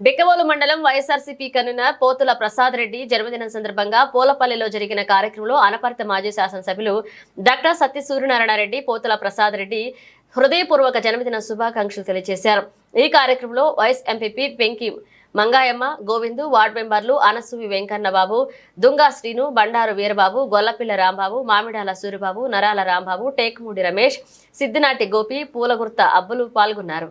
బిక్కవోలు మండలం వైఎస్ఆర్సీపీ కనున పోతుల ప్రసాద్ రెడ్డి జన్మదినం సందర్భంగా పోలపల్లిలో జరిగిన కార్యక్రమంలో అనపర్త మాజీ శాసనసభ్యులు డాక్టర్ సత్య సూర్యనారాయణ రెడ్డి పోతుల ప్రసాద్ రెడ్డి హృదయపూర్వక జన్మదిన శుభాకాంక్షలు తెలియజేశారు. ఈ కార్యక్రమంలో vice MPP Venki Mangayamma Govindu ward మెంబర్లు అనసూవి వెంకన్నబాబు దుంగా శ్రీను బండారు వీరబాబు గొల్లపిల్ల రాంబాబు మామిడాల సూరిబాబు నరాల రాంబాబు టేకుమూడి రమేష్ సిద్దినాటి గోపి పూలగుర్త అబ్బులు పాల్గొన్నారు.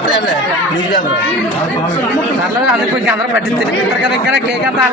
నాకు దేవా గెలిగితే వరకదు అందరూ పట్టింది కదా ఇంకా కేక్ అంతా